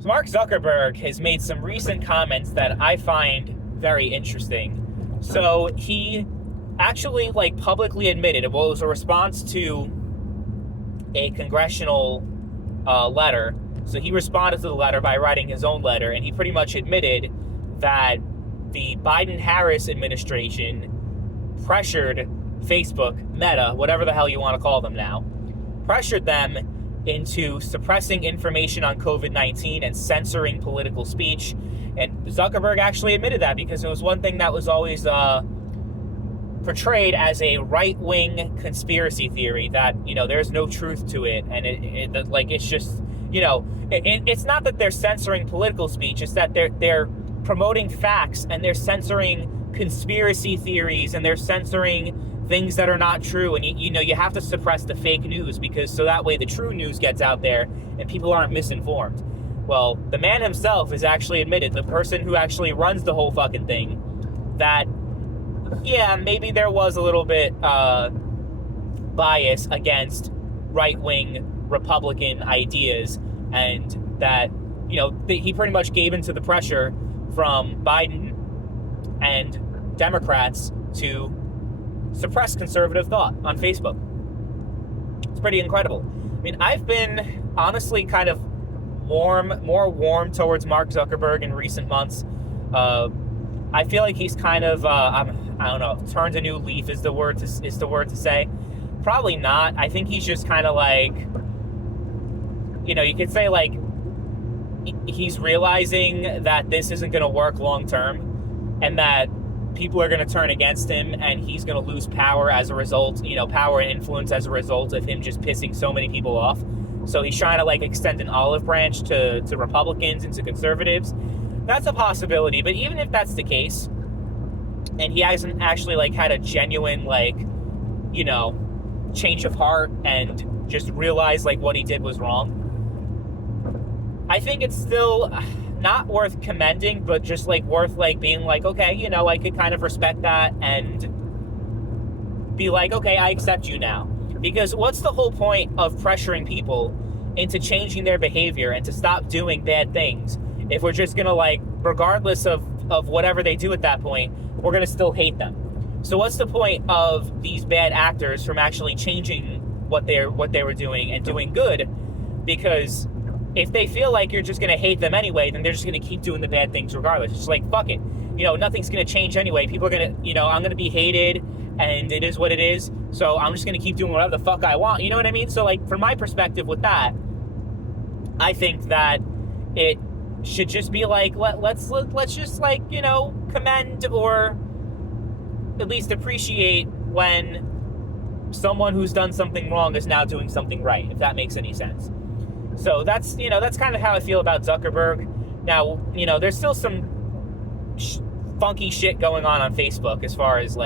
So Mark Zuckerberg has made some recent comments that I find very interesting. So he actually publicly admitted it was a response to a congressional letter. So he responded to the letter by writing his own letter, and he pretty much admitted that the Biden-Harris administration pressured Facebook, Meta, whatever the hell you want to call them now, pressured them into suppressing information on COVID-19 and censoring political speech. And Zuckerberg actually admitted that because it was one thing that was always portrayed as a right-wing conspiracy theory that, there's no truth to it. And it's just, it's not that they're censoring political speech. It's that they're promoting facts, and they're censoring conspiracy theories, and they're censoring things that are not true. And you have to suppress the fake news because so that way the true news gets out there and people aren't misinformed. Well, the man himself has actually admitted, the person who actually runs the whole fucking thing, that yeah, maybe there was a little bit bias against right-wing Republican ideas, and that he pretty much gave into the pressure from Biden and Democrats to suppress conservative thought on Facebook. It's pretty incredible. I mean, I've been honestly kind of more warm towards Mark Zuckerberg in recent months. I feel like he's kind of I don't know, turned a new leaf is the word to say. Probably not. I think he's just kind of you could say he's realizing that this isn't going to work long term, and that people are going to turn against him, and he's going to lose power as a result, power and influence as a result of him just pissing so many people off. So he's trying to extend an olive branch to Republicans and to conservatives. That's a possibility. But even if that's the case, and he hasn't actually had a genuine change of heart and just realized what he did was wrong, I think it's still not worth commending, but just worth being okay, I could kind of respect that and be okay, I accept you now. Because what's the whole point of pressuring people into changing their behavior and to stop doing bad things if we're just gonna regardless of whatever they do at that point, we're gonna still hate them? So what's the point of these bad actors from actually changing what they were doing and doing good? Because if they feel like you're just going to hate them anyway, then they're just going to keep doing the bad things regardless. It's fuck it. Nothing's going to change anyway. People are going to, I'm going to be hated, and it is what it is. So I'm just going to keep doing whatever the fuck I want. You know what I mean? So, from my perspective with that, I think that it should just be let's just commend or at least appreciate when someone who's done something wrong is now doing something right, if that makes any sense. So that's kind of how I feel about Zuckerberg. Now, there's still some funky shit going on Facebook as far as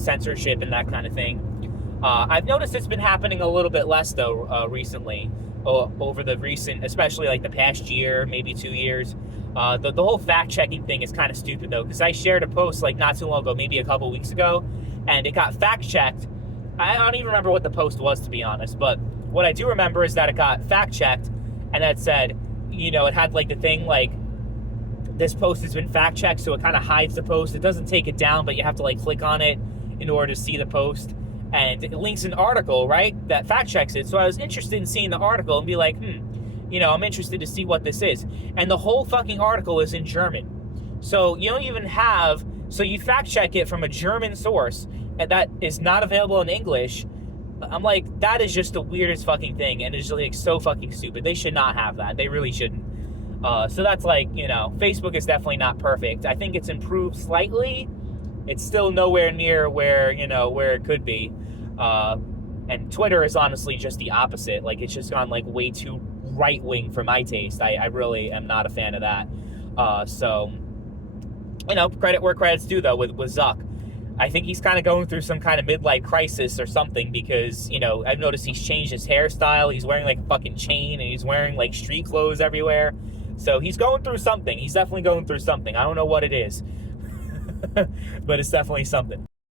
censorship and that kind of thing. I've noticed it's been happening a little bit less though recently, over the recent, especially the past year, maybe 2 years. The whole fact-checking thing is kind of stupid though, because I shared a post not too long ago, maybe a couple weeks ago, and it got fact-checked. I don't even remember what the post was, to be honest, but what I do remember is that it got fact-checked, and that said, it had the thing this post has been fact-checked, so it kind of hides the post. It doesn't take it down, but you have to click on it in order to see the post. And it links an article, right, that fact-checks it. So I was interested in seeing the article and be I'm interested to see what this is. And the whole fucking article is in German. So you don't even have, so you fact-check it from a German source, and that is not available in English. I'm that is just the weirdest fucking thing, and it's just so fucking stupid. They should not have that. They really shouldn't. So that's Facebook is definitely not perfect. I think it's improved slightly. It's still nowhere near where it could be. And Twitter is honestly just the opposite. It's just gone way too right-wing for my taste. I really am not a fan of that. So credit where credit's due though with Zuck. I think he's kind of going through some kind of midlife crisis or something, because, I've noticed he's changed his hairstyle. He's wearing a fucking chain, and he's wearing street clothes everywhere. So he's going through something. He's definitely going through something. I don't know what it is, but it's definitely something.